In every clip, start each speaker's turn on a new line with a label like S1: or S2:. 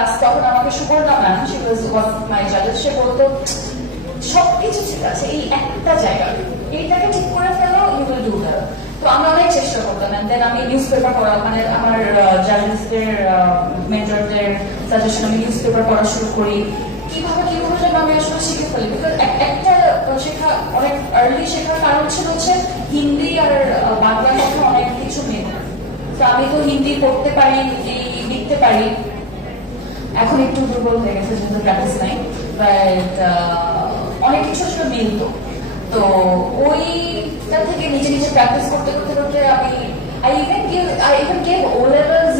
S1: Class তখন আমাকে Suborna ma'am সে ওয়াজ মাই জাজেস সে বলতো সবকিছু ঠিক আছে, এই একটা জায়গা, এইটাকে ঠিক করে ফেলো ইউ উইল ডু দ্যাট তো আমি অনেক চেষ্টা করতাম এন্ড দেন আমি নিউজ পেপার পড়া মানে আমার জার্নালিস্টদের মেন্টরদের সাজেশন আমি নিউজ পেপার পড়া শুরু করি। কীভাবে কীভাবে যেন আমি আসলে শিখে ফেলি বিকজ একটা শেখা অনেক আর্লি শেখার কারণ ছিল হচ্ছে হিন্দি আর বাংলার মধ্যে অনেক কিছু মেয়ে তো আমি তো হিন্দি পড়তে পারি লিখতে পারি। এখন একটু দুর্বল হয়ে গেছে, যেহেতু প্র্যাকটিস নাই বাট অনেক কিছু আসলে মিলতো তো ওইটা থেকে নিজে নিজে প্র্যাকটিস করতে করতে করতে আমি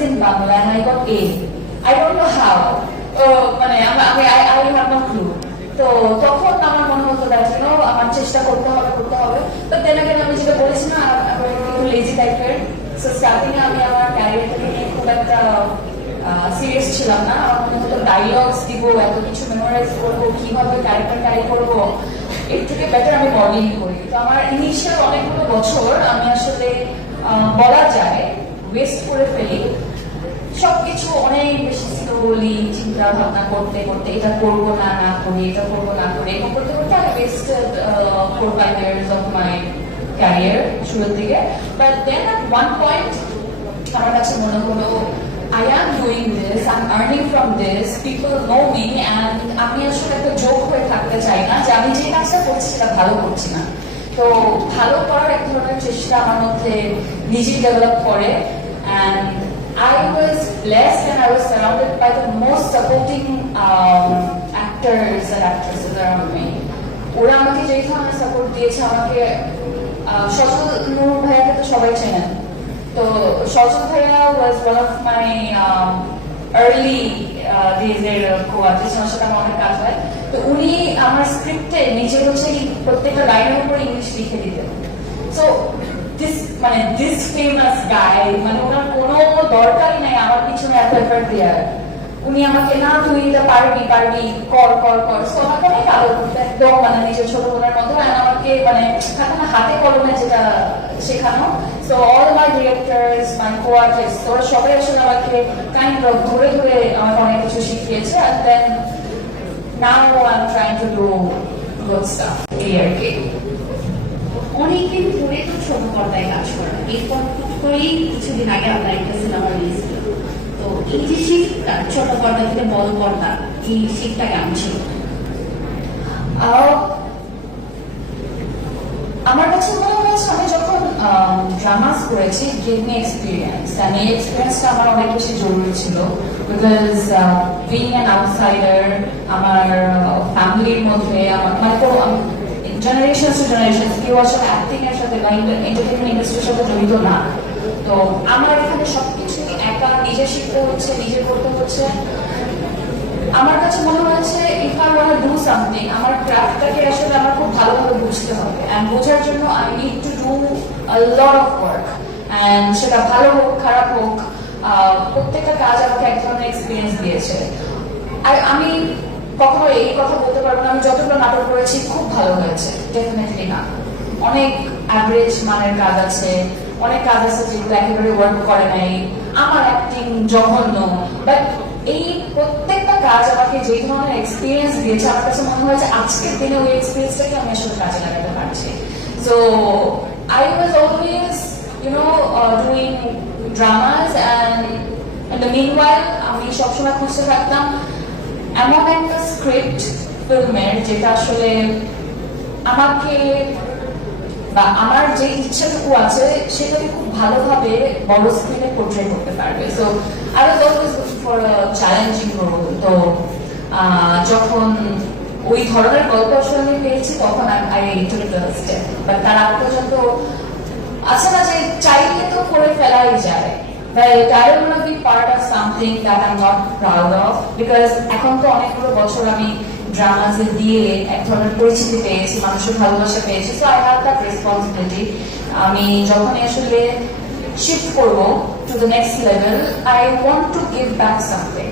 S1: in Bangla and I got a I don't know how মানে আমি I I have no clue তো তখন আমার মনে হতো দ্যাট ইউ নো আমার চেষ্টা করতে হবে করতে হবে। বাট দেন আমি যেটা বলেছি না লেজি টাইপের সো স্টার্টিং আমি আমার ক্যারিয়ারটাকে নিয়ে খুব একটা সিরিয়াস ছিলাম না। মনে হতো ডায়লগস দিব, এত কিছু মেমোরাইজ করব, কীভাবে ক্যারেক্টার ক্যারি করব, এর থেকে বেটার আমি মডেলিং করি। তো আমার ইনিশিয়াল অনেকগুলো বছর আমি আসলে বলা যায় ওয়েস্ট করে ফেলি। সবকিছু অনেক বেশি স্লোলি চিন্তা ভাবনা করতে করতে, এটা করব না না করি, এটা করব, না করি, এরকম করতে করতে আমি wasted four five years of my career শুরুর দিকে। But then at one point আমার কাছে মনে হলো I am doing this I am earning from this people know me and আমি আসলে একটা যোগ হয়ে থাকতে চাই না যে আমি যে কাজটা করছি সেটা ভালো করছি না তো ভালো করার এক ধরনের চেষ্টা আমার মধ্যে নিজেই ডেভেলপ করে and I was blessed and I was surrounded by the most supporting um, actors and actresses around me. ওরা আমাকে যেই ধরনের সাপোর্ট দিয়েছে আমাকে সজল নূর ভাইয়াকে তো সবাই চেনেন তো সজল ভাইয়া was one of my early ডেজের co artist আমার সাথে আমার অনেক কাজ হয়। তো উনি আমার স্ক্রিপ্টে নিজে হচ্ছে প্রত্যেকটা লাইনের উপরে ইংলিশ লিখে দিতেন। সো দিস মানে দিস ফেমাস গাই মানে ওনার কোনো দরকারই নাই আমার পিছনে এত এফার্ট দেওয়ার। উনি আমাকে না তুই এটা পারবি পারবি কর কর কর সো আমাকে অনেক আদর করতে একদম মানে নিজের ছোট বোনের মতো আমাকে মানে হাতে কলমে যেটা শেখানো। So all my directors my কো ওরা সবাই আসলে আমাকে কাইন্ড অফ ধরে ধরে আমাকে অনেক কিছু শিখিয়েছে then now I'm trying to do good stuff এই আর কি।
S2: অনেকদিন ধরে তো ছোট পর্দায় কাজ করেন এরপর হুট করেই কিছুদিন আগে আপনার একটা সিনেমা রিলিজ তো এই যে শিফটটা ছোট পর্দা থেকে বড় পর্দা এই শিফটটা কেমন ছিল
S1: আহ, আমার কাছে মনে হয়েছে আমি যখন ড্রামাস করেছি গিভ মি এক্সপিরিয়েন্স অ্যান্ড এই এক্সপিরিয়েন্সটা আমার অনেক বেশি জরুরি ছিল বিকজ বিং অ্যান আউটসাইডার আমার ফ্যামিলির মধ্যে আমার মানে তো জেনারেশন টু জেনারেশন কেউ আসলে অ্যাক্টিং এর সাথে বা এন্টারটেনমেন্ট ইন্ডাস্ট্রির সাথে জড়িত না। তো আমার এখানে সবকিছু একা নিজে শিখতে হচ্ছে নিজে করতে হচ্ছে। আমার কাছে মনে হয়েছে if I want do something আমার ক্রাফটটাকে আসলে আমার খুব ভালোভাবে বুঝতে হবে। অ্যান্ড বোঝার জন্য I need to do a lot of work and সেটা ভালো হোক, খারাপ হোক প্রত্যেকটা কাজ আমাকে এক ধরনের এক্সপিরিয়েন্স দিয়েছে। আর আমি কখনো এই কথা বলতে পারব না, আমি যতগুলো নাটক করেছি, খুব ভালো হয়েছে। ডেফিনেটলি না। অনেক অ্যাভারেজ মানের কাজ আছে, অনেক কাজ আছে যেগুলো একেবারে ওয়ার্ক করে নাই। আমার অ্যাক্টিং জঘন্য। বাট এই কাজ আমাকে যে ধরনের এক্সপিরিয়েন্স দিয়েছে, আমার কাছে মনে হয়েছে আজকের দিনে ওই এক্সপিরিয়েন্সটাকে আমি আসলে কাজে লাগাতে পারছি। So I was always you know doing dramas and the mean আমি সবসময় খুঁজতে থাকতাম এমন একটা স্ক্রিপ্ট ফিল্মের যেটা আসলে আমাকে বা আমার যে ইচ্ছাটুকু আছে, সেটাকে খুব ভালোভাবে বড় স্ক্রিনে পোর্ট্রে করতে পারবে। So I was always for challenging role তো যখন ওই ধরনের গল্প আসলে আমি পেয়েছি, তখন I took the step but তার আগ পর্যন্ত আছে না যে চাইলে তো করে ফেলাই যায়। এখন তো অনেকগুলো বছর আমি ড্রামাজে দিয়ে এক ধরনের পরিচিতি পেয়েছি, মানুষের ভালোবাসা পেয়েছি। So I have that responsibility আমি যখন আসলে শিফট করব to the next level I want to give back something